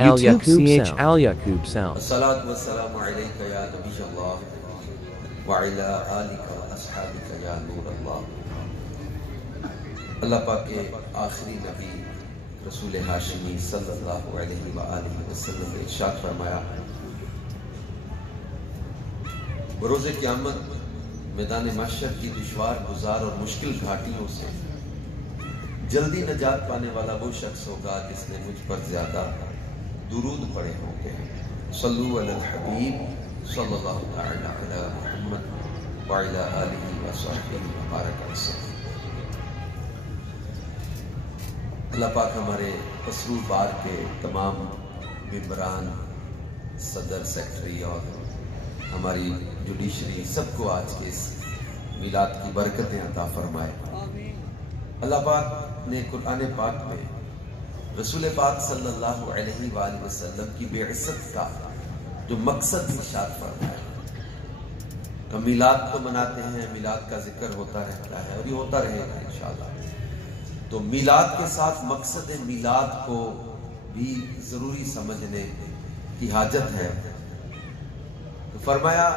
Al Yaqub Sound. Al Yaqub Sound. الصلاة والسلام عليك يا نبي الله وعلى آلك وأصحابك يا نور الله. اللہ پاک کے آخری نبی رسول ہاشمی صلی اللہ علیہ وآلہ وسلم نے ارشاد فرمایا، بروز قیامت میدان محشر کی دشوار گزار اور مشکل گھاٹیوں سے جلدی نجات پانے والا وہ شخص ہوگا جس نے مجھ پر زیادہ درود پڑھے ہوں گے. صلو علی الحبیب صلی اللہ تعالی علی محمد وعلی آلہ وصحبہ وبارک وسلم. اللہ پاک ہمارے مسرور بار کے تمام ممبران، صدر، سیکٹری اور ہماری جوڈیشری سب کو آج کے اس میلاد کی برکتیں عطا فرمائے. اللہ پاک نے قرآن پاک میں رسول پاک صلی اللہ علیہ وآلہ وسلم کی بعثت کا جو مقصد ارشاد فرمایا. ہم میلاد کو مناتے ہیں، میلاد کا ذکر ہوتا رہتا ہے اور یہ ہوتا رہے گا انشاءاللہ. تو میلاد کے ساتھ مقصد میلاد کو بھی ضروری سمجھنے کی حاجت ہے. تو فرمایا،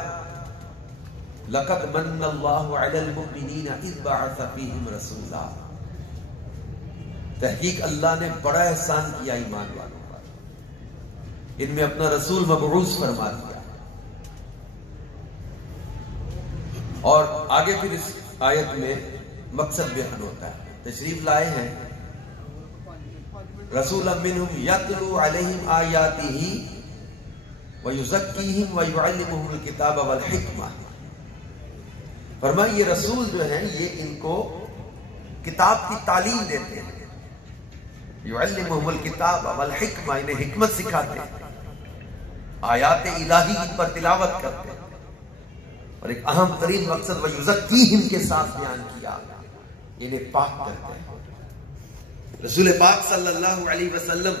لَقَدْ مَنَّ اللَّهُ عَلَى الْمُؤْمِنِينَ إِذْ بَعَثَ فِيهِمْ رَسُولًا. تحقیق اللہ نے بڑا احسان کیا ایمان والوں پر، ان میں اپنا رسول مبعوث فرما دیا. اور آگے پھر اس آیت میں مقصد بیان ہوتا ہے. تشریف لائے ہیں رسولا منہم یتلو علیہم آیاتہ ویزکیہم ویعلمہم الکتاب والحکمہ. فرمایا یہ رسول جو ہیں یہ ان کو کتاب کی تعلیم دیتے ہیں، یعلمہم الکتاب والحکمہ، انہیں حکمت سکھاتے ہیں، آیات الہی ان پر تلاوت کرتے ہیں. اور ایک اہم ترین مقصد ویزکیہم کے ساتھ بیان کیا، انہیں پاک کرتے ہیں. رسول پاک صلی اللہ علیہ وسلم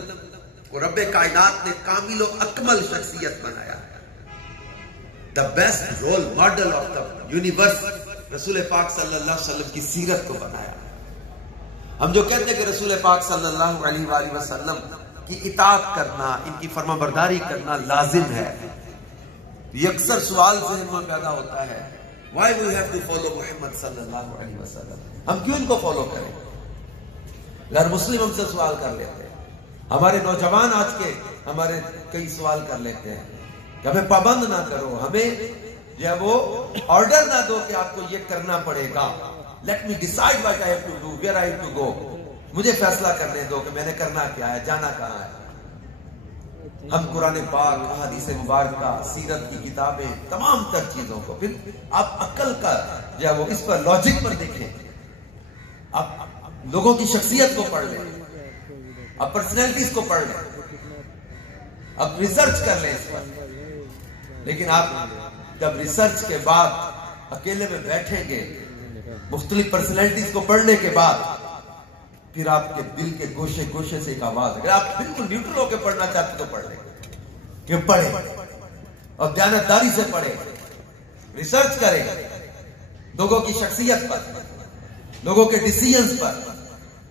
کو رب کائنات نے کامل و اکمل شخصیت بنایا. the best role model of the universe رسول پاک صلی اللہ علیہ وسلم کی سیرت کو بنایا. ہم جو کہتے ہیں کہ رسول پاک صلی اللہ علیہ وآلہ وسلم کی اطاعت کرنا، ان کی فرما برداری کرنا لازم ہے. یہ اکثر سوال ذہن میں پیدا ہوتا ہے، why we have to follow محمد صلی اللہ علیہ وسلم؟ ہم کیوں ان کو فالو کریں؟ غیر مسلم ہم سے سوال کر لیتے ہیں. ہمارے نوجوان آج کے ہمارے کئی سوال کر لیتے ہیں کہ ہمیں پابند نہ کرو، ہمیں جو ہے وہ آرڈر نہ دو کہ آپ کو یہ کرنا پڑے گا. let me decide what I have to do, where I have to go. مجھے فیصلہ کرنے دو کہ میں نے کرنا کیا ہے، جانا کہاں ہے. ہم قرآن پاک، احادیث مبارکہ، سیرت کی کتابیں، تمام تر چیزوں کو پھر آپ عقل کا جو ہے وہ اس پر لاجک پر دیکھیں. آپ لوگوں کی شخصیت کو پڑھ لیں، آپ پرسنالٹیز کو پڑھ لیں، آپ ریسرچ کر لیں اس پر. لیکن آپ جب ریسرچ کے بعد اکیلے میں بیٹھیں گے مختلف پرسنالٹیز کو پڑھنے کے بعد، پھر آپ کے دل کے گوشے گوشے سے ایک آواز ہے. آپ بالکل نیوٹرل ہو کے پڑھنا چاہتے تو پڑھ لیں، کہ پڑھیں اور دیانتداری سے پڑھیں، ریسرچ کریں لوگوں کی شخصیت پر، لوگوں کے ڈیسیژنز پر،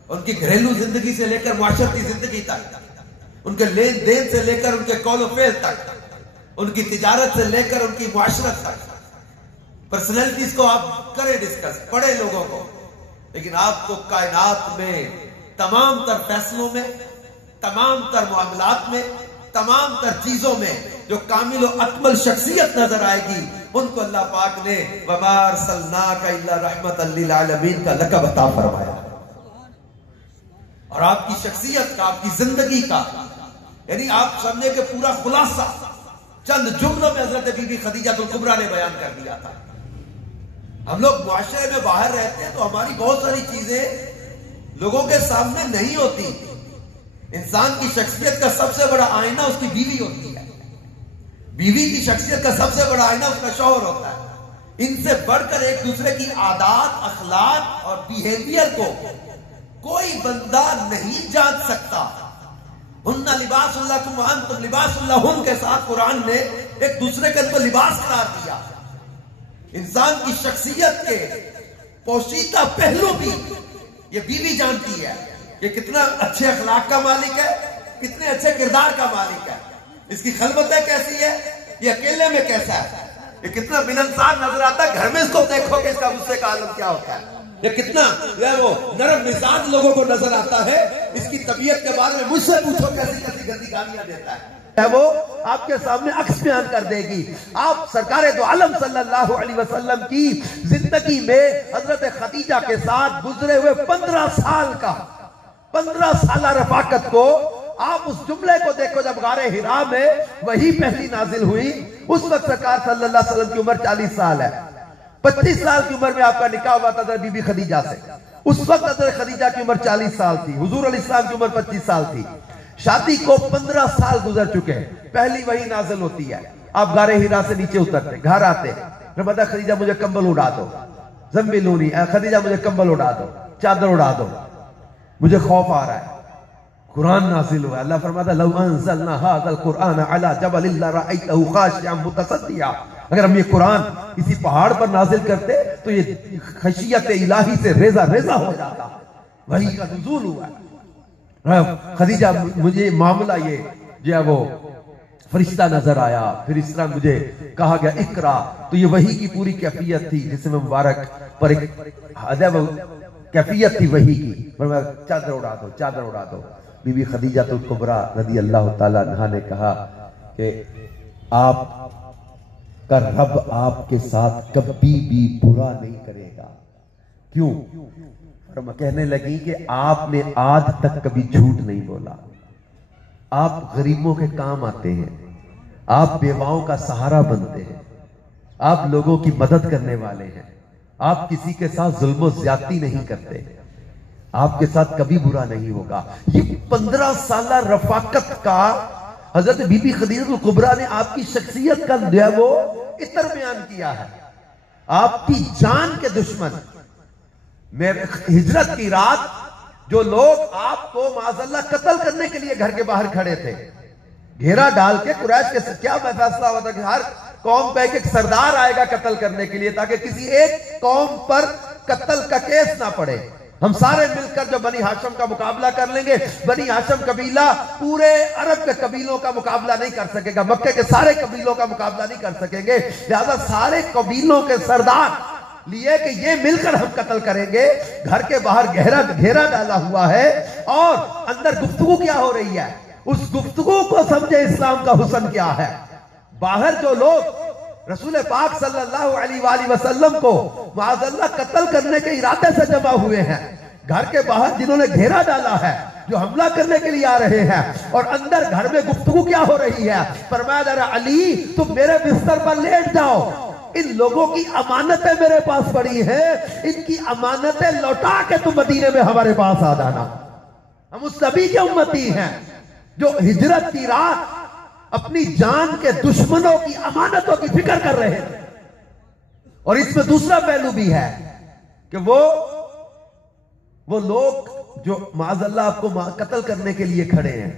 ان کی گھریلو زندگی سے لے کر معاشرتی زندگی تک، ان کے لین دین سے لے کر ان کے قول و فعل تک، ان کی تجارت سے لے کر ان کی معاشرت تک. پرسنالٹیز کو آپ کریں ڈسکس، پڑھیں لوگوں کو. لیکن آپ کو کائنات میں تمام تر فیصلوں میں، تمام تر معاملات میں، تمام تر چیزوں میں جو کامل و اکمل شخصیت نظر آئے گی، ان کو اللہ پاک نے وَمَا أَرْسَلْنَاكَ إِلَّا رَحْمَةً لِّلْعَالَمِينَ کا لقب عطا فرمایا. اور آپ کی شخصیت کا، آپ کی زندگی کا، یعنی آپ سمجھے کہ پورا خلاصہ چند جملوں میں حضرت بی بی خدیجہ الکبریٰ نے بیان کر دیا تھا. ہم لوگ معاشرے میں باہر رہتے ہیں تو ہماری بہت ساری چیزیں لوگوں کے سامنے نہیں ہوتی. انسان کی شخصیت کا سب سے بڑا آئینہ اس کی بیوی ہوتی ہے. بیوی کی شخصیت کا سب سے بڑا آئینہ اس کا شوہر ہوتا ہے. ان سے بڑھ کر ایک دوسرے کی عادات، اخلاق اور بیہیویئر کو کوئی بندہ نہیں جان سکتا. ہن لباس لکم وانتم لباس لہن کے ساتھ قرآن نے ایک دوسرے کے اندر لباس قرار دیا. انسان کی شخصیت کے پوشیدہ پہلو بھی یہ بیوی جانتی ہے کہ کتنا اچھے اخلاق کا مالک ہے، کتنے اچھے کردار کا مالک ہے، اس کی خلوتیں کیسی ہے، یہ اکیلے میں کیسا ہے، یہ کتنا ملنسار نظر آتا ہے، گھر میں اس کو دیکھو کہ اس کا غصے کا عالم کیا ہوتا ہے، یہ کتنا جو ہے وہ نرم مزاج لوگوں کو نظر آتا ہے، اس کی طبیعت کے بارے میں مجھ سے پوچھو کیسی کیسی گندی گالیاں دیتا ہے، وہ آپ کے سامنے عکس بیان کر دے گی۔ آپ سرکار دو عالم صلی اللہ علیہ وسلم کی زندگی میں حضرت خدیجہ کے ساتھ گزرے ہوئے 15 سالہ رفاقت کو، آپ اس جملے کو دیکھو جب غار حرا میں وہی پہلی نازل ہوئی، اس وقت سرکار صلی اللہ علیہ وسلم کی عمر 40 سال ہے، 25 سال کی عمر میں آپ کا نکاح ہوا تھا حضرت بی بی خدیجہ سے، اس وقت حضرت خدیجہ کی عمر 40 سال تھی، حضور علیہ السلام کی عمر 25 سال تھی، شادی کو 15 سال گزر چکے، پہلی وہی نازل ہوتی ہے، آپ غار حرا سے نیچے اترتے، گھر آتے، فرماتا خدیجہ مجھے کمبل اڑا دو، زمبلونی، خدیجہ مجھے کمبل اڑا دو، چادر اڑا دو، مجھے خوف آ رہا ہے، قرآن نازل ہوا، اللہ فرماتا لو انزلنا هذا القرآن على جبل لرأيته خاشعا متصدعا، اگر ہم یہ قرآن کسی پہاڑ پر نازل کرتے تو یہ خشیت الہی سے ریزہ ریزہ ہو جاتا، وحی کا نزول ہوا ہے۔ خدیجہ مجھے معاملہ یہ جو ہے وہ فرشتہ نظر آیا، پھر اس طرح مجھے کہا گیا اقرا، تو یہ وحی کی پوری کیفیت تھی جس میں مبارک پر ایک کیفیت تھی وحی کی، چادر اڑا دو، چادر اڑا دو۔ بی بی خدیجہ کبریٰ رضی اللہ تعالیٰ عنہا نے کہا کہ آپ کا رب آپ کے ساتھ کبھی بھی برا نہیں کرے گا، کیوں؟ کہنے لگی کہ آپ نے آج تک کبھی جھوٹ نہیں بولا، آپ غریبوں کے کام آتے ہیں، آپ بیواؤں کا سہارا بنتے ہیں، آپ لوگوں کی مدد کرنے والے ہیں، آپ کسی کے ساتھ ظلم و زیادتی نہیں کرتے، آپ کے ساتھ کبھی برا نہیں ہوگا۔ یہ 15 سالہ رفاقت کا حضرت بی بی خدیجہ کبریٰ نے آپ کی شخصیت کا جو ہے وہ عطر بیان کیا ہے۔ آپ کی جان کے دشمن، ہجرت کی رات جو لوگ آپ کو معاذ اللہ قتل کرنے کے لیے گھر کے باہر کھڑے تھے، گھیرا ڈال کے قریش کے کیا فیصلہ ہوا تھا کہ ہر قوم پہ ایک سردار آئے گا قتل کرنے کے لیے تاکہ کسی ایک قوم پر قتل کا کیس نہ پڑے، ہم سارے مل کر جو بنی ہاشم کا مقابلہ کر لیں گے، بنی ہاشم قبیلہ پورے عرب کے قبیلوں کا مقابلہ نہیں کر سکے گا، مکے کے سارے قبیلوں کا مقابلہ نہیں کر سکیں گے، لہذا سارے قبیلوں کے سردار لیے کہ یہ مل کر ہم قتل کریں گے، گھر کے باہر گھیرا ڈالا ہوا ہے اور اندر گفتگو کیا ہو رہی ہے، اس گفتگو کو سمجھے اسلام کا حسن کیا ہے۔ باہر جو لوگ رسول پاک صلی اللہ علیہ وآلہ وسلم کو معاذ اللہ قتل کرنے کے ارادے سے جمع ہوئے ہیں، گھر کے باہر جنہوں نے گھیرا ڈالا ہے، جو حملہ کرنے کے لیے آ رہے ہیں، اور اندر گھر میں گفتگو کیا ہو رہی ہے، فرمایا ذرا علی تم میرے بستر پر لیٹ جاؤ، ان لوگوں کی امانتیں میرے پاس پڑی ہیں، ان کی امانتیں لوٹا کے تم مدینے میں ہمارے پاس آ جانا۔ ہم اس نبی کے امتی ہیں جو ہجرت کی رات اپنی جان کے دشمنوں کی امانتوں کی فکر کر رہے ہیں، اور اس میں دوسرا پہلو بھی ہے کہ وہ لوگ جو معاذ اللہ آپ کو قتل کرنے کے لیے کھڑے ہیں،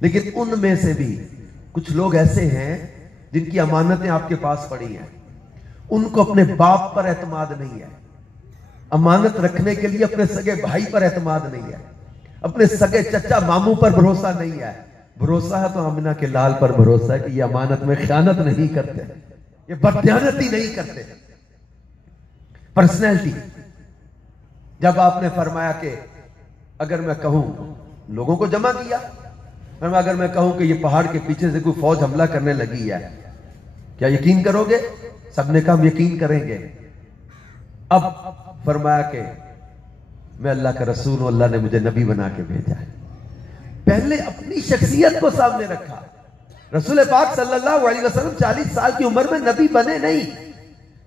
لیکن ان میں سے بھی کچھ لوگ ایسے ہیں جن کی امانتیں آپ کے پاس پڑی ہیں، ان کو اپنے باپ پر اعتماد نہیں ہے، امانت رکھنے کے لیے اپنے سگے بھائی پر اعتماد نہیں ہے، اپنے سگے چچا ماموں پر بھروسہ نہیں ہے، بھروسہ ہے تو آمنہ کے لال پر بھروسہ ہے کہ یہ امانت میں خیانت نہیں کرتے، یہ بددیانتی نہیں کرتے۔ پرسنالٹی، جب آپ نے فرمایا کہ اگر میں کہوں، لوگوں کو جمع کیا، اگر میں کہوں کہ یہ پہاڑ کے پیچھے سے کوئی فوج حملہ کرنے لگی ہے، کیا یقین کرو گے؟ سب نے کہا ہم یقین کریں گے۔ اب فرمایا کہ میں اللہ کا رسول ہوں، اللہ نے مجھے نبی بنا کے بھیجا ہے۔ پہلے اپنی شخصیت کو سامنے رکھا۔ رسول پاک صلی اللہ علیہ وسلم 40 سال کی عمر میں نبی بنے نہیں۔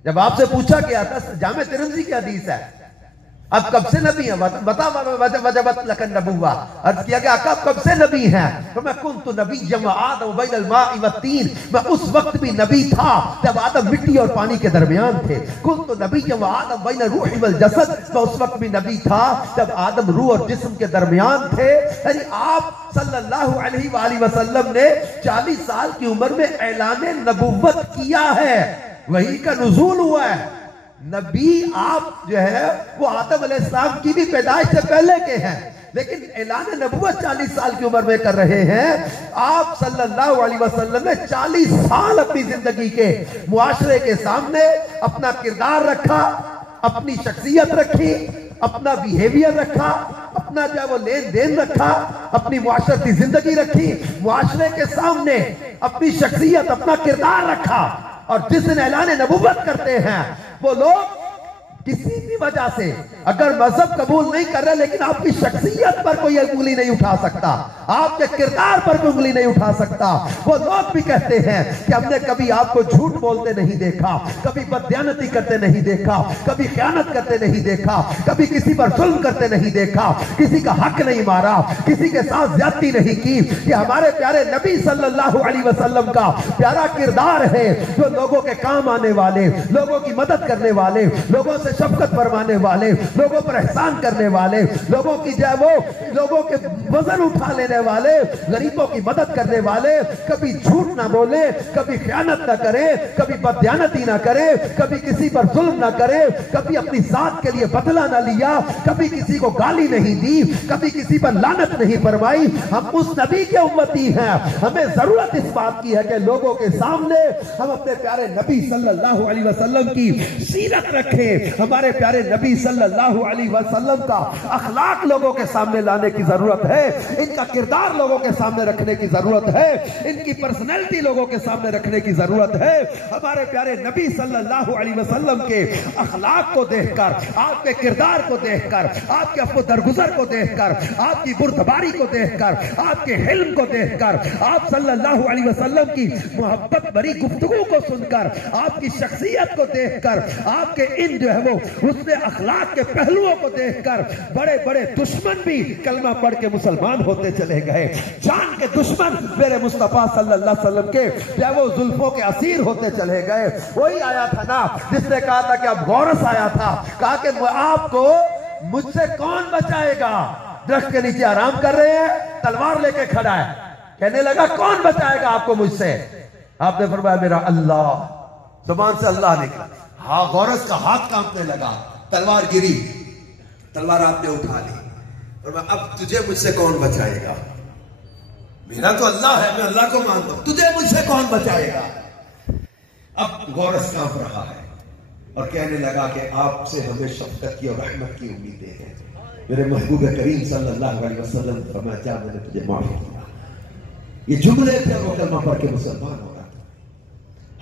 جب آپ سے پوچھا گیا تھا، جامع ترمذی کی حدیث ہے، اب کب سے نبی ہیں؟ بتا وجبت لک النبوہ، عرض کیا کہ آقا آپ کب سے نبی ہیں؟ تو میں کنت نبی وآدم بین الماء والطین، میں اس وقت بھی نبی تھا جب آدم مٹی اور پانی کے درمیان تھے۔ کنت نبی وآدم بین الروح والجسد، میں اس وقت بھی نبی تھا جب آدم روح اور جسم کے درمیان تھے۔ یعنی آپ صلی اللہ علیہ وآلہ وسلم نے 40 سال کی عمر میں اعلان نبوت کیا ہے، وحی کا نزول ہوا ہے۔ نبی آپ جو ہے وہ آدم علیہ السلام کی بھی پیدائش سے پہلے کے ہیں، لیکن اعلان نبوت 40 سال کی عمر میں کر رہے ہیں. آپ صلی اللہ علیہ وسلم نے 40 سال اپنی زندگی کے معاشرے کے سامنے اپنا کردار رکھا, اپنی شخصیت رکھی, اپنا بیہیویئر رکھا, اپنا جو وہ لین دین رکھا, اپنی معاشرتی زندگی رکھی, معاشرے کے سامنے اپنی شخصیت, اپنا کردار رکھا. اور جس دن اعلان نبوت کرتے ہیں وہ لوگ کسی بھی وجہ سے اگر مذہب قبول نہیں کر رہے لیکن آپ کی شخصیت پر کوئی انگلی نہیں اٹھا سکتا, آپ کے کردار پر کوئی انگلی نہیں اٹھا سکتا. وہ لوگ بھی کہتے ہیں کہ ہم نے کبھی آپ کو جھوٹ بولتے نہیں دیکھا, کبھی بددیانتی کرتے نہیں دیکھا, کبھی خیانت کرتے نہیں دیکھا, کبھی کسی پر ظلم کرتے نہیں دیکھا, کسی کا حق نہیں مارا, کسی کے ساتھ زیادتی نہیں کی. یہ ہمارے پیارے نبی صلی اللہ علیہ وسلم کا پیارا کردار ہے جو لوگوں کے کام آنے والے, لوگوں کی مدد کرنے والے, لوگوں سے شفقت فرمانے والے, لوگوں پر احسان کرنے والے, لوگوں کی جو وہ لوگوں کے وزن اٹھا لینے والے, غریبوں کی مدد کرنے والے, کبھی جھوٹ نہ بولے, کبھی خیانت نہ کرے, کبھی بددیانتی نہ کرے, کبھی کسی پر ظلم نہ کرے, کبھی اپنی ذات کے لیے بدلہ نہ لیا, کبھی کسی کو گالی نہیں دی, کبھی کسی پر لعنت نہیں فرمائی. ہم اس نبی کے امتی ہیں. ہمیں ضرورت اس بات کی ہے کہ لوگوں کے سامنے ہم اپنے پیارے نبی صلی اللہ علیہ وسلم کی سیرت رکھیں. ہمارے پیارے نبی صلی اللہ علیہ وسلم کا اخلاق لوگوں کے سامنے لانے کی ضرورت ہے, ان کا کردار لوگوں کے سامنے رکھنے کی ضرورت ہے, ان کی پرسنالٹی لوگوں کے سامنے رکھنے کی ضرورت ہے. ہمارے پیارے نبی صلی اللہ علیہ وسلم کے اخلاق کو دیکھ کر, آپ کے کردار کو دیکھ کر, آپ کے عفو درگزر کو دیکھ کر, آپ کی بردباری کو دیکھ کر, آپ کے حلم کو دیکھ کر, آپ صلی اللہ علیہ وسلم کی محبت بری گفتگو کو سن کر, آپ کی شخصیت کو دیکھ کر, آپ کے ان جو ہے وہ حسن اخلاق کے پہلوؤں کو دیکھ کر بڑے بڑے دشمن بھی کلمہ پڑھ کے مسلمان ہوتے چلے گئے. جان کے دشمن میرے مصطفیٰ صلی اللہ علیہ وسلم کے وہ زلفوں کے اسیر ہوتے چلے گئے. وہی آیا تھا نا جس نے کہا تھا کہ اب غورس آیا تھا, کہا کہ آپ کو مجھ سے کون بچائے گا. درخت کے نیچے آرام کر رہے ہیں, تلوار لے کے کھڑا ہے, کہنے لگا کون بچائے گا آپ کو مجھ سے. آپ نے فرمایا میرا اللہ. زبان سے اللہ نکلا, ہاں غورس کا ہاتھ کانپنے لگا, تلوار گری, تلوار آپ نے اٹھا لی, اور اب تجھے مجھ سے کون بچائے گا. میرا تو اللہ ہے, میں اللہ کو مانتا ہوں, تجھے مجھ سے کون بچائے گا. اب غورس کانپ رہا ہے اور کہنے لگا کہ آپ سے ہمیں شفقت کی اور رحمت کی امیدیں ہیں. میرے محبوب کریم صلی اللہ علیہ وسلم فرمایا کیا میں نے تجھے معاف کیا. یہ جملے تھے, وہ کلمہ پڑھ کے مسلمان ہو.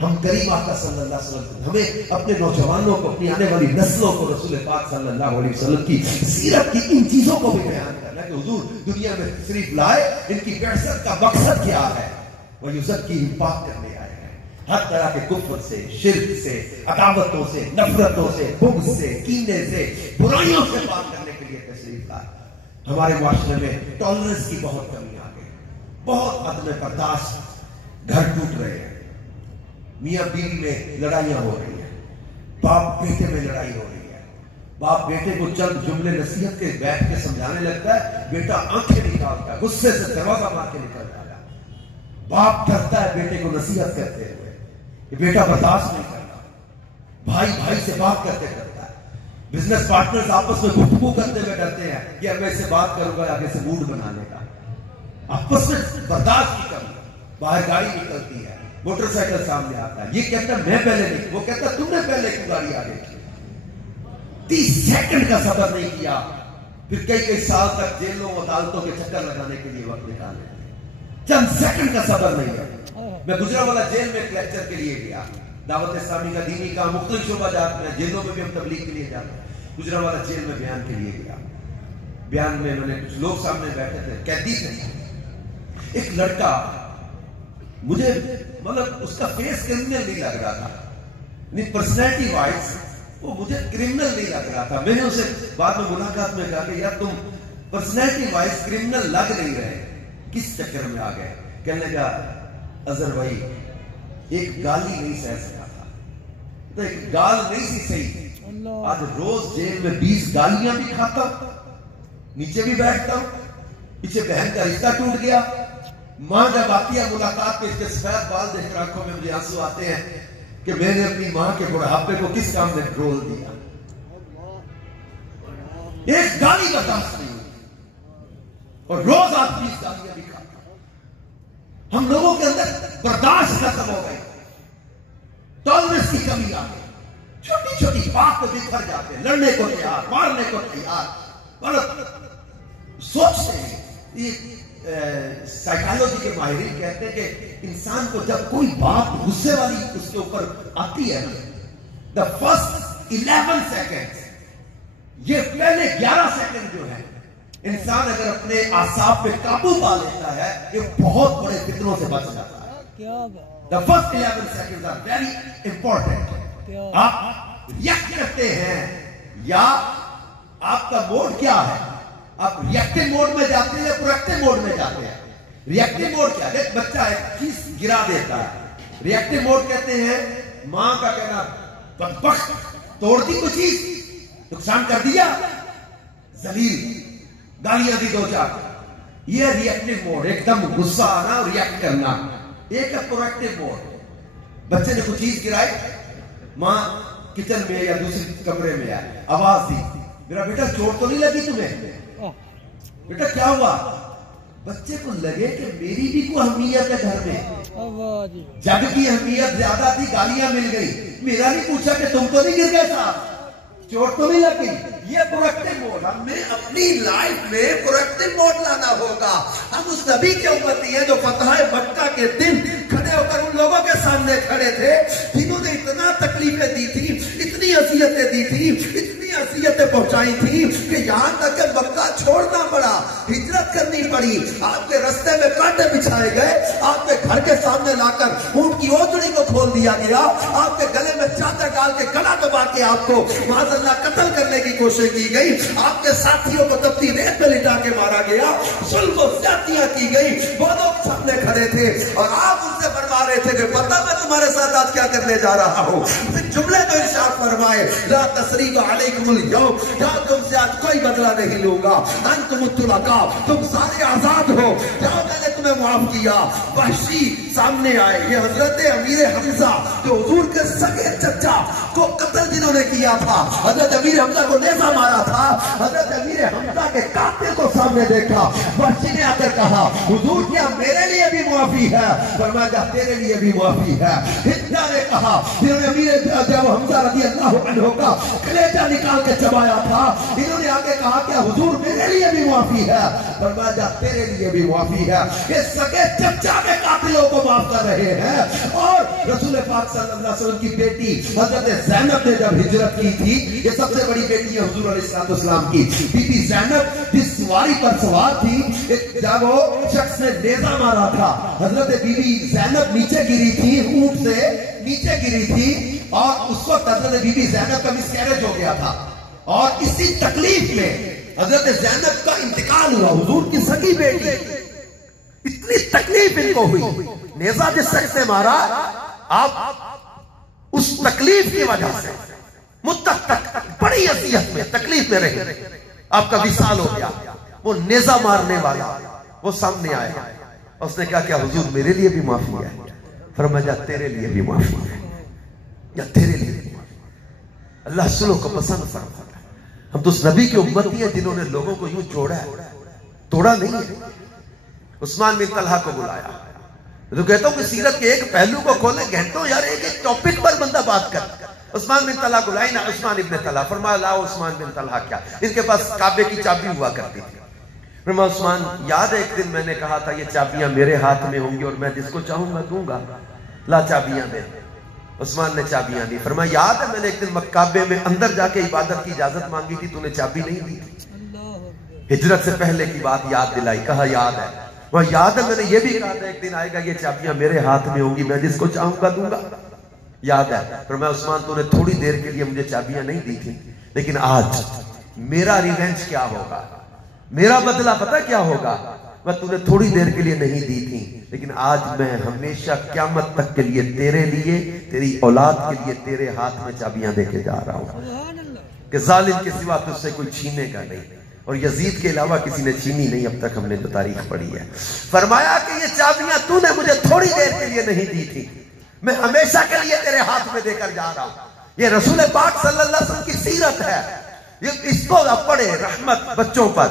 ہم کریم آقا صلی اللہ علیہ وسلم, ہمیں اپنے نوجوانوں کو, اپنی آنے والی نسلوں کو رسول پاک صلی اللہ علیہ وسلم کی سیرت کی ان چیزوں کو بھی بیان کرنا کہ حضور دنیا میں تشریف لائے, ان کی بعثت کا مقصد کیا ہے. وہ یزکیہم, پاک کرنے آئے ہیں ہر طرح کے کفر سے, شرک سے, عداوتوں سے, نفرتوں سے, بغض سے, کینے سے, برائیوں سے پاک کرنے کے لیے تشریف لائے. ہمارے معاشرے میں ٹالرنس کی بہت کمی آ گئی, بہت عدم برداشت, گھر ٹوٹ رہے ہیں, میاں بیوی میں لڑائیاں ہو رہی ہیں, باپ بیٹے میں لڑائی ہو رہی ہے, باپ بیٹے کو چند جملے نصیحت کے بیٹھ کے سمجھانے لگتا ہے, بیٹا آنکھیں نکالتا ہے, غصے سے دروازہ مار کے نکلتا ہے. باپ ڈرتا ہے بیٹے کو نصیحت کرتے ہوئے کہ بیٹا برداشت نہیں کرتا. بھائی بھائی سے بات کرتے کرتا ہے, بزنس پارٹنرز آپس میں گفتگو کرتے ہوئے ڈرتے ہیں کہ میں اس سے بات کروں گا آگے سے موڈ بنانے کا. آپس میں برداشت کی کمی, باہر گاڑی نکلتی ہے, موٹر سائیکل سامنے آتا ہے, یہ کہتا میں پہلے نہیں, وہ کہتا تم نے پہلے کیوں گاڑی آگے کی. 30 سیکنڈ کا صبر نہیں کیا, پھر کئی سال تک جیلوں عدالتوں کے چکر لگانے کے لیے وقت نکال لیتے. چند سیکنڈ کا صبر نہیں ہے. میں گجرانوالہ جیل میں ایک لیکچر کے لیے گیا, دعوت اسلامی کا دینی کا مختلف شعبہ جات میں, جیلوں میں بھی ہم تبلیغ کے لیے جاتے ہیں. گجرانوالہ جیل میں بیان کے لیے گیا. بیان میں نے کچھ لوگ سامنے بیٹھے تھے, قیدی تھے. ایک لڑکا, مجھے مطلب اس کا فیس کرمنل نہیں لگ رہا تھا, پرسنالٹی وائز وہ مجھے کرمنل نہیں لگ رہا تھا. میں نے اسے بعد میں ملاقات میں کہا کہ یار تم پرسنالٹی وائز کرمنل لگ نہیں رہے, کس چکر میں آ گئے. کہنے لگا اظہر بھائی ایک گالی نہیں سہ سکا تھا, تو ایک گال نہیں سی صحیح, آج روز جیل میں 20 گالیاں بھی کھاتا, نیچے بھی بیٹھتا ہوں, پیچھے بہن کا رشتہ ٹوٹ گیا. ماں جب آتی ہے ملاقات پہ, اس کے سفید بال دیکھ کر آنکھوں میں مجھے آنسو آتے ہیں کہ میں نے اپنی ماں کے بڑھاپے کو کس کام میں ڈرول دیا. ایک گالی برداشت نہیں ہوئی. اور روز آپ 20 گالیاں بھی کھاتا. ہم لوگوں کے اندر برداشت ختم ہو گئی, ٹالرنس کی کمی آ گئی, چھوٹی چھوٹی بات پہ بکھر جاتے ہیں, لڑنے کو تیار, مارنے کو تیار. اور سوچتے ہیں, یہ سائیکالوجی کے ماہرین کہتے ہیں کہ انسان کو جب کوئی بات غصے والی اس کے اوپر آتی ہے, دا فرسٹ 11 سیکنڈ, یہ پہلے 11 سیکنڈ جو ہے, انسان اگر اپنے اعصاب پہ قابو پا لیتا ہے, یہ بہت بڑے فتنوں سے بچ جاتا ہے. The first 11 second are very important. آپ ریئیکٹ کرتے ہیں یا آپ کا موڈ کیا ہے؟ آپ ریئیکٹو موڈ میں جاتے ہیں یا پرویکٹو موڈ میں جاتے ہیں؟ ریئیکٹو موڈ کیا ہے؟ ایک بچہ ایک چیز گرا دیتا ہے, ریئیکٹو موڈ کہتے ہیں ماں کا کہنا بدبخت, توڑ دی کوئی چیز, نقصان کر دیا, ذلیل, گالیاں دی 2-4. یہ ریئیکٹو موڈ, ایک دم غصہ آنا اور ریئیکٹ کرنا. ایک ہے پرویکٹو موڈ, بچے نے کوئی چیز گرائی, ماں کچن میں یا دوسری کمرے میں آئے, آواز دی, میرا بیٹا چوٹ تو نہیں لگی تمہیں؟ بیٹا کیا ہوا؟ بچے کو لگے کہ میری بھی کوئی اہمیت ہے گھر میں, جگ کی اہمیت زیادہ تھی, گالیاں مل گئی, میرا نہیں پوچھا کہ تم تو نہیں گر گئے صاحب, چوٹ تو نہیں لگی. یہ پرویکٹو موڈ, ہمیں اپنی لائف میں پرویکٹو موڈ لانا ہوگا. ہم اس نبی کے امتی ہیں جو فتح مکہ کے دن کھڑے ہو کر ان لوگوں کے سامنے کھڑے تھے جنہوں نے اتنا تکلیفیں دی تھی, اتنی اذیتیں دی تھی, اتنی اذیتیں پہنچائی تھی کہ یہاں تک کہ مکہ چھوڑنا پڑا, ہجرت کرنی پڑی. آپ کے رستے میں کانٹے بچھائے گئے, آپ کے گھر کے سامنے لا کر اونٹ کی اوجڑی کو کھول دیا گیا, آپ کے گلے میں چادر ڈال کے گلا دبا کے آپ کو معاذ اللہ قتل کرنے کی کوشش کی گئی, آپ کے ساتھیوں کو تپتی ریت میں لٹا کے مارا گیا, ظلم و زیادتیاں کی گئی. وہ لوگ سامنے کھڑے تھے اور آپ ان سے فرما رہے تھے کہ پتہ میں تمہارے ساتھ آج کیا کرنے جا رہا ہوں. پھر جملے میں ارشاد فرمائے, لا تثریب علیکم اليوم, جاؤ تم سے آج کوئی بدلہ نہیں لوں گا, انتم الطلقاء, تم سارے آزاد ہو, جاؤ میں نے تمہیں معاف کیا. وحشی سامنے آئے, یہ حضرت امیر حمزہ جو حضور کے سگے چچا کو قتل جنہوں نے کیا تھا, حضرت امیر حمزہ کو نیزہ مارا تھا, حضرت امیر حمزہ کے قاتل کو سامنے دیکھا. وحشی نے آ کر کہا, حضور کیا میرے لیے بھی معافی ہے؟ فرمایا تیرے لیے بھی معافی ہے. ہندہ نے کہا, جنہوں نے امیر جب حمزہ رضی اللہ عنہ کا کلیجہ نکال کے چبایا تھا, انہوں نے آگے کہا کہ حضور میرے لیے بھی معافی ہے. فرمایا تیرے لیے بھی معافی ہے. یہ سگے چچا کے قاتلوں کو معاف کر رہے ہیں. اور رسول پاک صلی اللہ علیہ وسلم کی بیٹی حضرت زینب نے جب ہجرت کی تھی, یہ سب سے بڑی بیٹی ہے حضور علیہ السلام کی, بی بی زینب جس سواری پر سوار تھی, جب وہ شخص نے نیزہ مارا تھا, حضرت بی بی زینب نیچے گری تھی, اونٹ سے نیچے گری تھی, اور اس وقت حضرت بی بی زینب کا مسکیریج ہو گیا تھا, اور اسی تکلیف میں حضرت زینب کا انتقال ہوا. حضور کی سگی بیٹی, اتنی تکلیف ان کو ہوئی, نیزہ جس شخص نے مارا, آپ اس تکلیف کی وجہ سے مدت تک بڑی اذیت میں تکلیف میں رہے, آپ کا وصال ہو گیا. وہ نیزہ مارنے والا وہ سامنے آیا, اس نے کہا کیا حضور میرے لیے بھی معافی ہے؟ فرمایا تیرے لیے بھی معافی ہے, یا تیرے لیے بھی معافی. اللہ سلو کو پسند فرماتا ہے. ہم تو اس نبی کی امتی ہیں جنہوں نے لوگوں کو یوں جوڑا ہے, توڑا نہیں ہے. عثمان بن طلحہ کو بلایا, تو کہتا ہوں کہ سیرت کے ایک پہلو کو کھولیں گھنٹوں, یار ایک ایک ٹاپک پر بندہ بات کر. عثمان بن طلحہ کو لائی نا, عثمان ابن طلحہ, فرمایا لاؤ عثمان بن طلحہ. کیا ان کے پاس کعبے کی چابی ہوا کرتی تھی. فرمایا عثمان یاد ہے ایک دن میں نے کہا تھا یہ چابیاں میرے ہاتھ میں ہوں گی اور میں جس کو چاہوں گا دوں گا, لا چابیاں دے. عثمان نے چابیاں دی. فرمایا یاد ہے میں نے ایک دن کعبے میں اندر جا کے عبادت کی اجازت مانگی تھی, تو نے چابی نہیں دی تھی. ہجرت سے پہلے کی بات یاد دلائی, کہا یاد ہے. وہ یاد ہے میں نے یہ بھی کہا تھا ایک دن آئے گا یہ چابیاں میرے ہاتھ میں ہوں گی, میں جس کو چاہوں گا دوں گا, یاد ہے. فرمایا عثمان تو نے تھوڑی دیر کے لیے مجھے چابیاں نہیں دی تھی, لیکن آج میرا ریونج کیا ہوگا, میرا بدلہ پتہ کیا ہوگا. میں تو نے تھوڑی دیر کے لیے نہیں دی تھی, لیکن آج میں ہمیشہ قیامت تک کے لیے تیرے لیے, تیری اولاد کے لیے تیرے ہاتھ میں چابیاں دے کے جا رہا ہوں کہ ظالم کے سوا تجھ سے کوئی چھینے گا نہیں, اور یزید کے علاوہ کسی نے چھینی نہیں اب تک ہم نے جو تاریخ پڑھی ہے. فرمایا کہ یہ چابیاں تو نے مجھے تھوڑی دیر کے لیے نہیں دی تھی, میں ہمیشہ کے لیے تیرے ہاتھ میں دے کر جا رہا ہوں. یہ رسول پاک صلی اللہ علیہ وسلم کی سیرت ہے. اس کو اب پڑھے رحمت بچوں پر،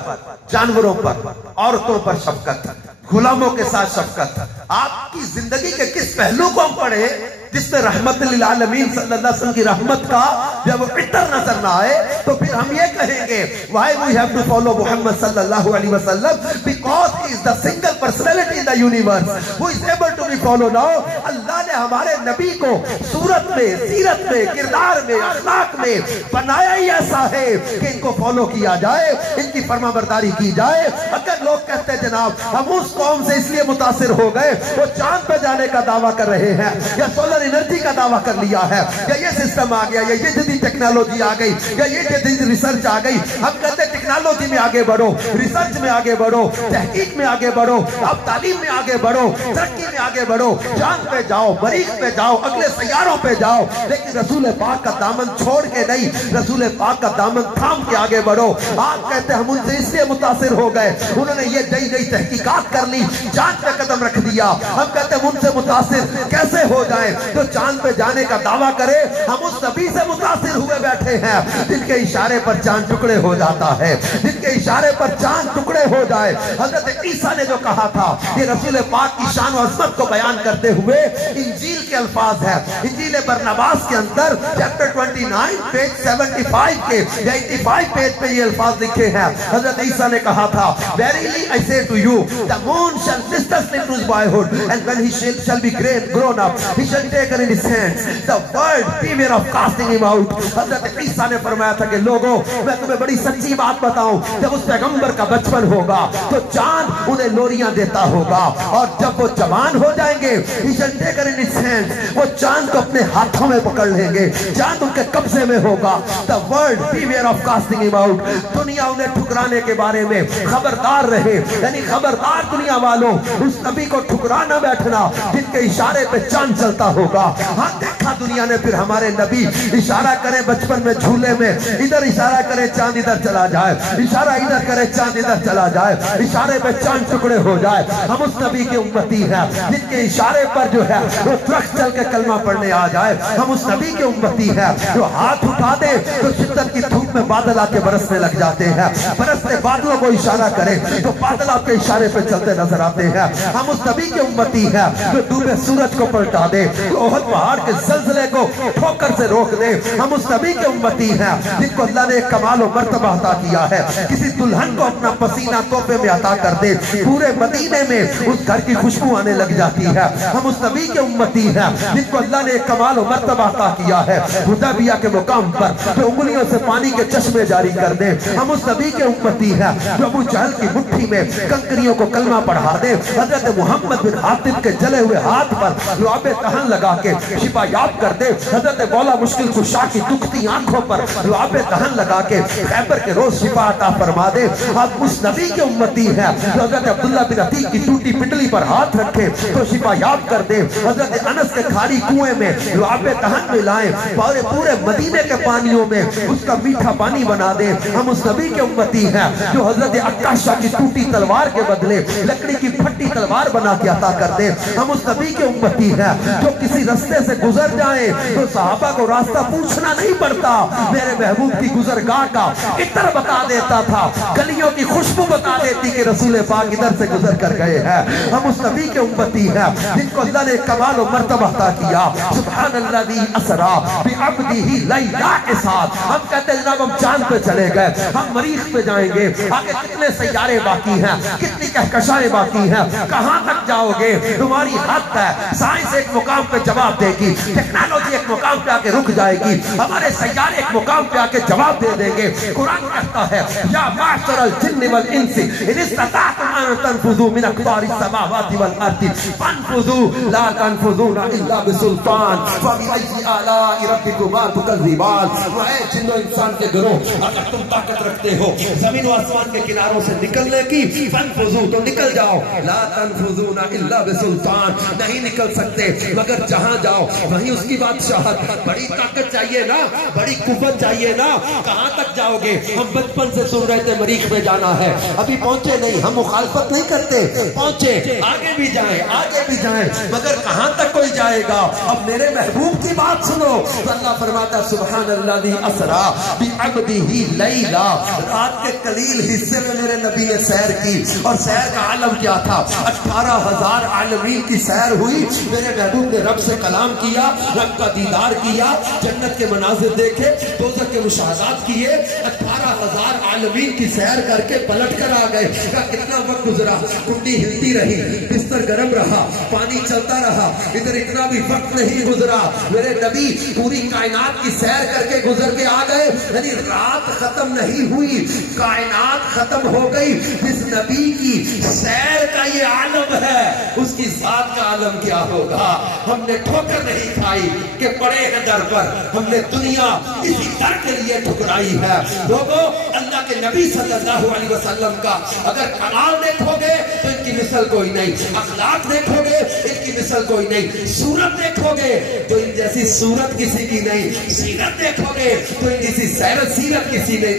جانوروں پر، عورتوں پر شفقت، غلاموں کے ساتھ شفقت. آپ کی زندگی کے کس پہلو کو ہم پڑھے جس میں رحمت للعالمین صلی اللہ علیہ وسلم کی رحمت کا جب عطر نظر نہ آئے تو پھر ہم یہ کہیں گے why we have to follow Muhammad صلی اللہ علیہ وسلم because he is the single personality in the universe who is able to be followed now. اللہ نے ہمارے نبی کو صورت میں، سیرت میں، کردار میں، اخلاق میں بنایا ہی ایسا ہے کہ ان کو فالو کیا جائے، ان کی فرما برداری کی جائے. اگر لوگ کہتے ہیں جناب ہم اس قوم سے اس لیے متاثر ہو گئے وہ چاند پہ جانے کا دعویٰ کر رہے ہیں یا سولر انرجی کا دعویٰ کر لیا ہے یا یہ سسٹم آ گیا یا یہ جدید ٹیکنالوجی آ گئی یا یہ جدید ریسرچ آ گئی، ہم کہتے ہیں ٹیکنالوجی میں آگے بڑھو، ریسرچ میں آگے بڑھو، تحقیق میں آگے بڑھو، اب تعلیم میں آگے بڑھو، ترقی میں آگے بڑھو، چاند پہ جاؤ، مریخ پہ جاؤ، اگلے سیاروں پہ جاؤ، لیکن رسول پاک کا دامن چھوڑ کے نہیں، رسول پاک کا دامن تھام کے آگے بڑھو. آپ کہتے ہیں ہم ان سے اس لیے متاثر ہو گئے انہوں نے یہ نئی نئی تحقیقات کر لی، چاند پہ قدم رکھ دیا. ہم کہتے ہیں ان سے متاثر کیسے ہو جائیں جو چاند پہ جانے کا دعویٰ کرے. ہم اس نبی سے متاثر ہوئے بیٹھے ہیں جن کے اشارے پر چاند ٹکڑے ہو جاتا ہے، جن کے اشارے پر چاند ٹکڑے ہو جائے. حضرت عیسیٰ نے جو کہا تھا یہ رسول پاک کی شان و عظمت کو بیان کرتے ہوئے انجیل کے الفاظ ہے. انجیل برنباس کے اندر چیپٹر 29 پیج 75 کے یا 85 پیج پہ یہ الفاظ لکھے ہیں. حضرت عیسیٰ نے کہا تھا Verily I say to you the moon shall distance into his boyhood and when he shall be grown up he shall take her in his hands the world beware of casting him out. حضرت عیسیٰ نے فرمایا تھا کہ لوگوں میں تمہیں بڑی سچی بات بتاؤں، جب اس پیغمبر کا بچپن ہوگا تو چاند انہیں لوریاں دیتا ہوگا اور جب وہ جوان ہو جائیں گے he shall take her in his hands وہ چاند کو اپنے ہاتھوں میں پکڑ لیں گے، چاند ان کے قبضے میں ہوگا. the world beware of casting him out. دنیا انہیں ٹھکرانے کے بارے میں خبردار رہے، یعنی خبردار دنیا والوں اس نبی کو ٹھکرانا بیٹھنا جن کے اشارے پہ چاند چلتا ہوگا. ہاں دیکھا دنیا نے پھر ہمارے نبی اشارہ کرے بچپن میں جھولے میں، ادھر اشارہ کرے چاند ادھر چلا جائے، اشارہ ادھر کرے چاند ادھر چلا جائے، اشارے پہ چاند ٹکڑے ہو جائے. ہم اس نبی کی امتی ہیں جن کے اشارے پر جو ہے وہ درخت چل کے کلمہ پڑھنے آ جائے. ہم اس نبی کی امتی ہیں جو ہاتھ اٹھا دے تو شدت کی دھوپ میں بادل آ کے برسنے لگ جاتے ہیں، برستے بادلوں کو اشارہ کرے تو بادل آپ کے اشارے پہ چلتے نظر آتے ہیں. ہم اس نبی کی امتی ہیں جو ڈوبے سورج کو پلٹا دے، جو احد پہاڑ کے زلزلے کو ٹھوکر سے روک دے. ہم اس نبی کی امتی ہیں جن کو اللہ نے کمال و مرتبہ عطا کیا ہے، کسی دلہن کو اپنا پسینہ تحفے میں عطا کر دے پورے مدینے میں اس گھر کی خوشبو آنے لگ جاتی ہے. ہم اس نبی کی امتی ہیں جن کو اللہ نے کمال و مرتبہ عطا کیا ہے حدیبیہ کے مقام پر جو انگلیوں سے پانی کے چشمے جاری کر دے. ہم اس نبی کے امتی ہیں جو ابو جہل کی مٹھی میں کنکریوں کو کلمہ پڑھا دے. حضرت محمد بن حاتب کے جلے ہوئے ہاتھ پر لعاب دہن لگا کے شفا یاب کر دے. حضرت مولا مشکل کشا کی دکھتی آنکھوں پر لعاب دہن لگا کے خیبر کے روز شفا عطا فرما دے. آپ اس نبی کے امتی ہیں جو حضرت عبداللہ بن عتیق کی ٹوٹی پنڈلی پر ہاتھ رکھے تو شفا یاب کر دے. حضرت انس کے کھاری کنویں میں لعاب دہن میں لائیں پورے مدینے کے پانیوں میں اس کا میٹھا پانی بنا دے. ہم اس نبی کے امتی ہیں جو حضرت عکاشہ کی ٹوٹی تلوار کے بدلے لکڑی کی پھٹی تلوار بنا کے عطا کر دے. ہم اس نبی کے امتی ہیں جو کسی رستے سے گزر جائیں تو صحابہ کو راستہ پوچھنا نہیں پڑتا، میرے محبوب کی گزرگاہ کا عطر بتا دیتا تھا، گلیوں کی خوشبو بتا دیتی کہ رسول پاک ادھر سے گزر کر گئے ہیں. ہم اس نبی کے امتی ہیں جن کو اللہ نے کمال و مرتبہ عطا کیا. سبحان الذی اسریٰ بعبدہ لیلا کے ساتھ. ہم کہتے ہیں جناب ہم چاند پہ چلے گئے، ہم مریخ پہ جائیں گے، آگے کتنے سیارے باقی ہیں، کتنی کہکشائیں باقی ہیں، کہاں تک جاؤ گے تمہاری حد ہے. سائنس ایک مقام پہ جواب دے گی، ٹیکنالوجی ایک مقام پہ آ کے رک جائے گی، ہمارے سیارے ایک مقام پہ آ کے جواب دے دیں گے. قرآن کہتا ہے یا معشر الجن والانس ان استطعتم ان تنفذوا من اقطار السماوات والارض فانفذوا لا تنفذون الا بسلطان فبأي آلاء ربكما تكذبان. اے جن و انسان کے گروہ اگر تم طاقت رکھتے ہو زمین و آسمان کے کناروں سے نکلنے کی فانفذوا تو نکل جاؤ، لا تنفذون الا بسلطان نہیں نکل سکتے مگر جہاں جاؤ وہیں اس کی بادشاہت. بڑی طاقت چاہیے نا، بڑی قوت چاہیے نا. کہاں تک جاؤ گے؟ ہم بچپن سے سن رہے تھے مریخ میں جانا ہے، ابھی پہنچے نہیں. ہم مخالفت نہیں کرتے، پہنچے، آگے بھی جائیں آگے بھی جائیں، مگر کہاں تک کو کوئی جائے گا. اب میرے محبوب کی بات سنو. اللہ فرماتا سبحان الذی اسرا بعبدہ لیلا. رات کے قلیل حصے میں میرے نبی نے سیر کی. اور سیر کا عالم کیا تھا؟ 18,000 عالمین کی سیر ہوئی. میرے محبوب نے رب سے کلام کیا, رب کا دیدار کیا, جنت کے مناظر دیکھے, دوزخ کے مشاہدات کیے. 18,000 عالمین کی سیر کر کے پلٹ کر آ گئے. کتنا وقت گزرا, کنڈی ہلتی رہی, بستر گرم رہا, پانی چلتا رہا, ادھر اتنا بھی وقت نہیں گزرا. میرے نبی پوری کائنات کی سیر کر کے گزر کے آ گئے. یعنی رات ختم نہیں ہوئی, کائنات ختم ہو گئی. اس نبی کی سیر کا یہ عالم ہے, اس کی ذات کا عالم کیا ہوگا. ہم نے ٹھوکر نہیں کھائی کہ پڑے ہیں در پر, ہم نے دنیا اسی در کے لیے ٹھکرائی ہے. لوگوں, اللہ کے نبی صلی اللہ علیہ وسلم کا اگر کمال دیکھو گے تو ان کی مثل کوئی نہیں, اخلاق دیکھو گے ان کی مثل کوئی نہیں, صورت دیکھو گے تو ان جیسی صورت کسی کی نہیں, سیرت دیکھو گے تو ان جیسی سیرت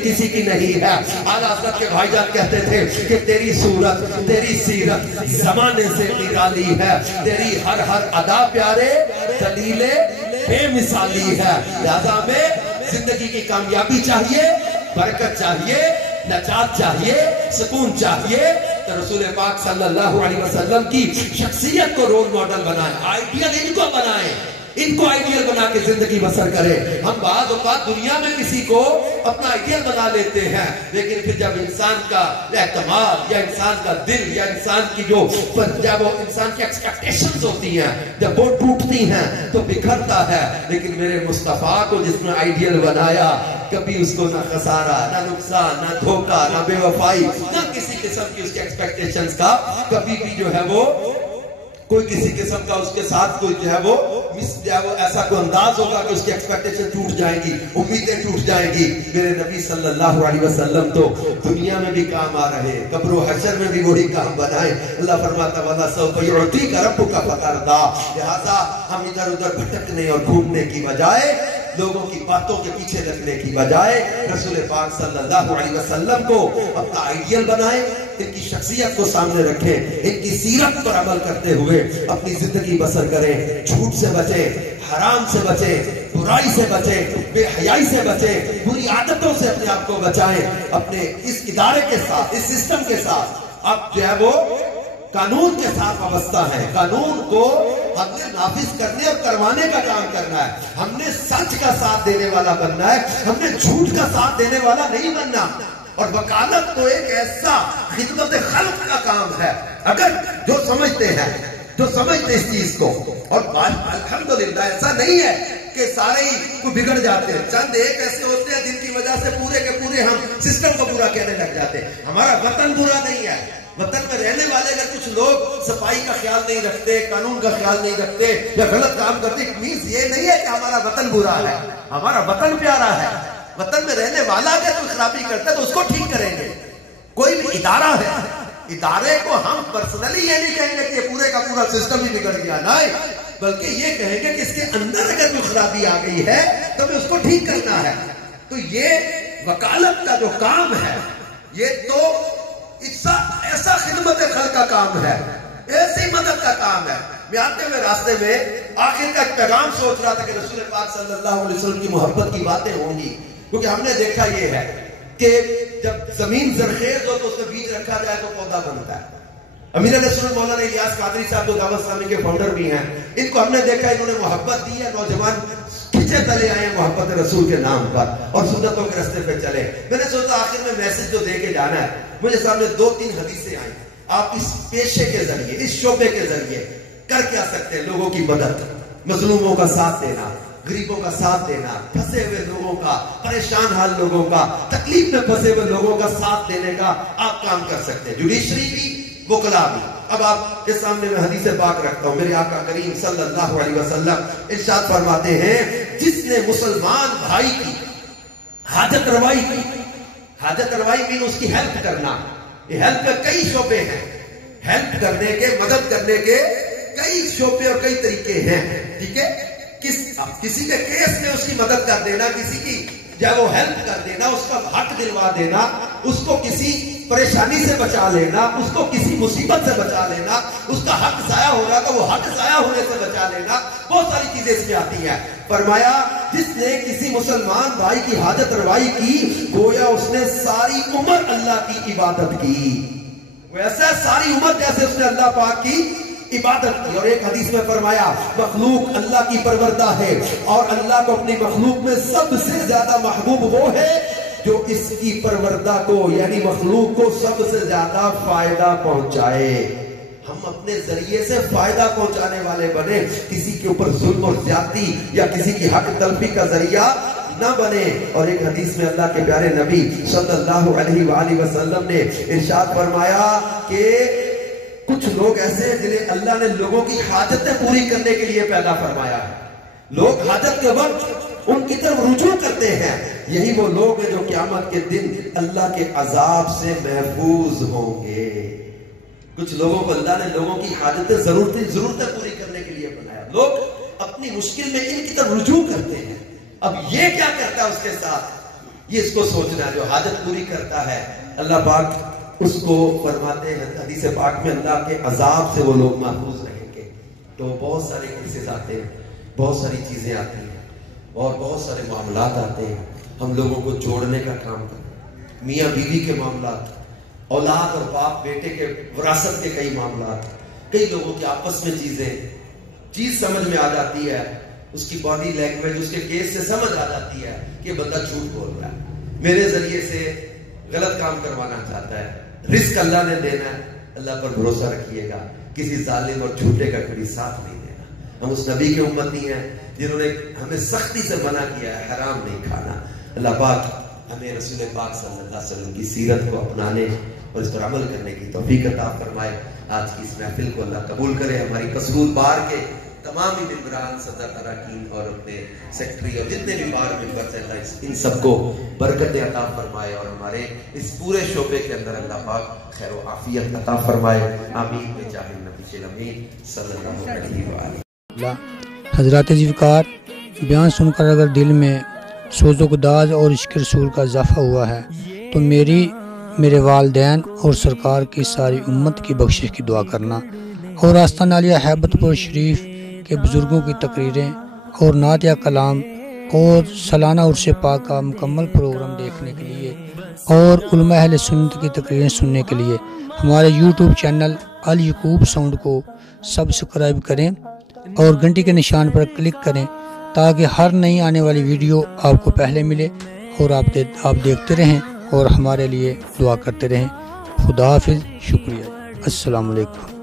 کسی کی نہیں ہے. اعلیٰ حضرت کے بھائی جان کہتے تھے کہ تیری صورت, تیری سیرت زمانے سے نرالی ہے, تیری ہر ادا پیارے دلیل بے مثالی ہے. لہذا ہمیں زندگی کی کامیابی چاہیے, برکت چاہیے, نجات چاہیے, سکون چاہیے, تو رسول پاک صلی اللہ علیہ وسلم کی شخصیت کو رول ماڈل بنائیں, آئیڈیل ان کو بنائیں, ان کو آئیڈیل بنا کے زندگی بسر کریں. ہم بعض اوقات دنیا میں کسی کو اپنا آئیڈیل بنا لیتے ہیں, لیکن پھر جب انسان کا اعتماد یا انسان کا دل یا انسان کی جب وہ انسان کی ایکسپیکٹیشنز ہوتی ہیں, جب وہ ٹوٹتی ہیں تو بکھرتا ہے. لیکن میرے مصطفیٰ کو جس نے آئیڈیل بنایا, کبھی اس کو نہ خسارہ, نہ نقصان, نہ دھوکہ, نہ بے وفائی, نہ کسی قسم کی اس کی ایکسپیکٹیشنز کا کبھی بھی جو ہے وہ کوئی کسی قسم کا اس کے ساتھ کوئی جو ہے وہ ایسا کوئی انداز ہوگا کہ اس کی ایکسپیکٹیشن ٹوٹ جائیں گی, امیدیں ٹوٹ جائیں گی. میرے نبی صلی اللہ علیہ وسلم تو دنیا میں بھی کام آ رہے, قبر و حشر میں بھی وہی کام بنائے. اللہ فرماتا وَلَا سَوْفَ يُعْطِيكَ رَبُّكَ فَتَرْضَىٰ. لہٰذا ہم ادھر ادھر بھٹکنے اور گھومنے کی بجائے, لوگوں کی باتوں کے پیچھے لگنے کی بجائے رسول پاک صلی اللہ علیہ وسلم کو اپنا آئیڈیل بنائیں, ان کی شخصیت کو سامنے رکھیں, ان کی سیرت پر عمل کرتے ہوئے اپنی زندگی بسر کریں. جھوٹ سے بچیں, حرام سے بچیں, برائی سے بچیں, بے حیائی سے بچیں, بری عادتوں سے اپنے آپ کو بچائیں. اپنے اس ادارے کے ساتھ, اس سسٹم کے ساتھ اب جو ہے وہ قانون کے ساتھ وابستہ ہے. قانون کو ہم نے نافذ کرنے اور کروانے کا کام کرنا ہے. ہم نے سچ کا ساتھ دینے والا بننا ہے, ہم نے جھوٹ کا ساتھ دینے والا نہیں بننا. اور وکالت تو ایک ایسا خدمت خلق کا کام ہے. اگر جو سمجھتے ہیں, جو سمجھتے اس چیز کو, اور الحمدللہ ایسا نہیں ہے کہ سارے ہی کوئی بگڑ جاتے ہیں, چند ایک ایسے ہوتے ہیں جن کی وجہ سے پورے کے پورے ہم سسٹم کو برا کہنے لگ جاتے ہیں. ہمارا وطن برا نہیں ہے, وطن میں رہنے والے اگر کچھ لوگ صفائی کا خیال نہیں رکھتے, قانون کا خیال نہیں رکھتے یا غلط کام کرتے, مینز یہ نہیں ہے کہ ہمارا وطن برا ہے. ہمارا وطن پیارا ہے. وطن میں رہنے والا اگر کوئی خرابی کرتا ہے تو اس کو ٹھیک کریں گے. کوئی بھی ادارہ ہے, ادارے کو ہم پرسنلی یہ نہیں کہیں گے کہ یہ پورے کا پورا سسٹم ہی بگڑ گیا, نہیں, بلکہ یہ کہیں گے کہ اس کے اندر اگر کوئی خرابی آ گئی ہے تو ہمیں اس کو ٹھیک کرنا ہے. تو یہ وکالت کا جو کام ہے, یہ تو ایسا خدمت خلق کا کام ہے, ایسی مدد کا کام ہے. میں آتے ہوئے راستے میں آخر کا پیغام سوچ رہا تھا کہ رسول پاک صلی اللہ علیہ وسلم کی محبت کی باتیں ہوں گی, کیونکہ ہم نے دیکھا یہ ہے کہ جب زمین زرخیز ہو تو اس میں بیج رکھا جائے تو پودا بنتا ہے. امیر علیہ السلام مولانا الیاس قادری صاحب جو دعوت اسلامی کے فاؤنڈر بھی ہیں, ان کو ہم نے دیکھا انہوں نے محبت دی ہے, نوجوان کھچے تلے آئے ہیں محبت رسول کے نام پر اور سنتوں کے راستے پہ چلے. میں نے سوچا آخر میں میسج جو دے کے جانا ہے, مجھے سامنے 2-3 حدیثیں آئیں. آپ اس پیشے کے ذریعے, اس شعبے کے ذریعے کر کیا سکتے ہیں؟ لوگوں کی مدد, مظلوموں کا ساتھ دینا, غریبوں کا ساتھ دینا, پھنسے ہوئے لوگوں کا, پریشان حال لوگوں کا, تکلیف میں پھنسے ہوئے لوگوں کا ساتھ دینے کا آپ کام کر سکتے ہیں. جوڈیشری بھی, وکلا بھی. اب آپ کے سامنے میں حدیث پاک رکھتا ہوں. میرے آقا کریم صلی اللہ علیہ وسلم ارشاد فرماتے ہیں, جس نے مسلمان بھائی کی حاجت روائی کی, حاجت روائی مین اس کی ہیلپ کرنا. یہ ہیلپ کے کئی شعبے ہیں, ہیلپ کرنے کے, مدد کرنے کے کئی شعبے اور کئی طریقے ہیں. ٹھیک ہے, کسی کے کیس میں اس کی مدد کر دینا, کسی کی یا وہ ہیلپ کر دینا، اس کا حق دلوا دینا، اس کو کسی پریشانی سے بچا لینا، اس کو کسی مصیبت سے بچا لینا، اس کا حق ضائع ہو رہا تھا وہ حق ضائع ہونے سے بچا لینا، بہت ساری چیزیں اس میں آتی ہیں۔ فرمایا جس نے کسی مسلمان بھائی کی حاجت روائی کی گویا اس نے ساری عمر اللہ کی عبادت کی، ویسے ساری عمر جیسے اس نے اللہ پاک کی عبادت کی۔ اور ایک حدیث میں فرمایا مخلوق اللہ کی پروردہ ہے اور اللہ کو اپنی مخلوق میں سب سے زیادہ محبوب وہ ہے جو اس کی پروردہ کو یعنی مخلوق کو سب سے زیادہ فائدہ پہنچائے۔ ہم اپنے ذریعے سے فائدہ پہنچانے والے بنے، کسی کے اوپر ظلم اور زیادتی یا کسی کی حق تلفی کا ذریعہ نہ بنے۔ اور ایک حدیث میں اللہ کے پیارے نبی صلی اللہ علیہ وآلہ وسلم نے ارشاد فرمایا کہ کچھ لوگ ایسے ہیں جنہیں اللہ نے لوگوں کی حاجتیں پوری کرنے کے لیے پیدا فرمایا ہے، لوگ حاجت کے وقت ان کی طرف رجوع کرتے ہیں، یہی وہ لوگ ہیں جو قیامت کے دن اللہ کے عذاب سے محفوظ ہوں گے۔ کچھ لوگوں کو اللہ نے لوگوں کی حاجتیں ضرورتیں پوری کرنے کے لیے بنایا، لوگ اپنی مشکل میں ان کی طرف رجوع کرتے ہیں۔ اب یہ کیا کرتا ہے اس کے ساتھ، یہ اس کو سوچنا ہے۔ جو حاجت پوری کرتا ہے اللہ پاک اس کو فرماتے ہیں حدیث پاک میں اللہ کے عذاب سے وہ لوگ محفوظ رہیں گے۔ تو بہت سارے کیسز آتے ہیں، بہت ساری چیزیں آتی ہیں اور بہت سارے معاملات آتے ہیں، ہم لوگوں کو جوڑنے کا کام کرتے ہیں۔ میاں بیوی کے معاملات، اولاد اور باپ بیٹے کے وراثت کے کئی معاملات، کئی لوگوں کے آپس میں چیز سمجھ میں آ جاتی ہے، اس کی باڈی لینگویج اس کے کیس سے سمجھ آ جاتی ہے کہ بندہ جھوٹ بول رہا ہے، میرے ذریعے سے غلط کام کروانا چاہتا ہے۔ رزق اللہ نے دینا ہے، اللہ پر بھروسہ رکھیے گا، کسی ظالم اور جھوٹے کا کبھی ساتھ نہیں دینا۔ ہم اس نبی کے امتی ہیں جنہوں نے ہمیں سختی سے منع کیا ہے حرام نہیں کھانا۔ اللہ پاک ہمیں رسول پاک صلی اللہ علیہ وسلم کی سیرت کو اپنانے اور اس پر عمل کرنے کی توفیق عطا فرمائے۔ آج کی اس محفل کو اللہ قبول کرے، ہماری قصور بار کے تمام ہی ممبران، صدر اراکین اور اپنے سیکٹری اور جتنے بھی بار ممبر ہیں اللہ ان سب کو برکت عطا فرمائے اور ہمارے اس پورے شعبے کے اندر اللہ پاک خیر و عافیت عطا فرمائے۔ آمین بجاہ النبی الامین صلی اللہ علیہ وآلہ۔ حضرات ذوالفقار، بیان سن کر اگر دل میں سوز و گداز اور عشق رسول کا اضافہ ہوا ہے تو میرے والدین اور سرکار کی ساری امت کی بخشش کی دعا کرنا، اور آستانہ عالیہ ہیبت پور شریف کے بزرگوں کی تقریریں اور نعت یا کلام اور سالانہ عرس پاک کا مکمل پروگرام دیکھنے کے لیے اور علماء اہل سنت کی تقریریں سننے کے لیے ہمارے یوٹیوب چینل الیعقوب ساؤنڈ کو سبسکرائب کریں اور گھنٹی کے نشان پر کلک کریں تاکہ ہر نئی آنے والی ویڈیو آپ کو پہلے ملے اور آپ دیکھتے رہیں اور ہمارے لیے دعا کرتے رہیں۔ خدا حافظ، شکریہ، السلام علیکم۔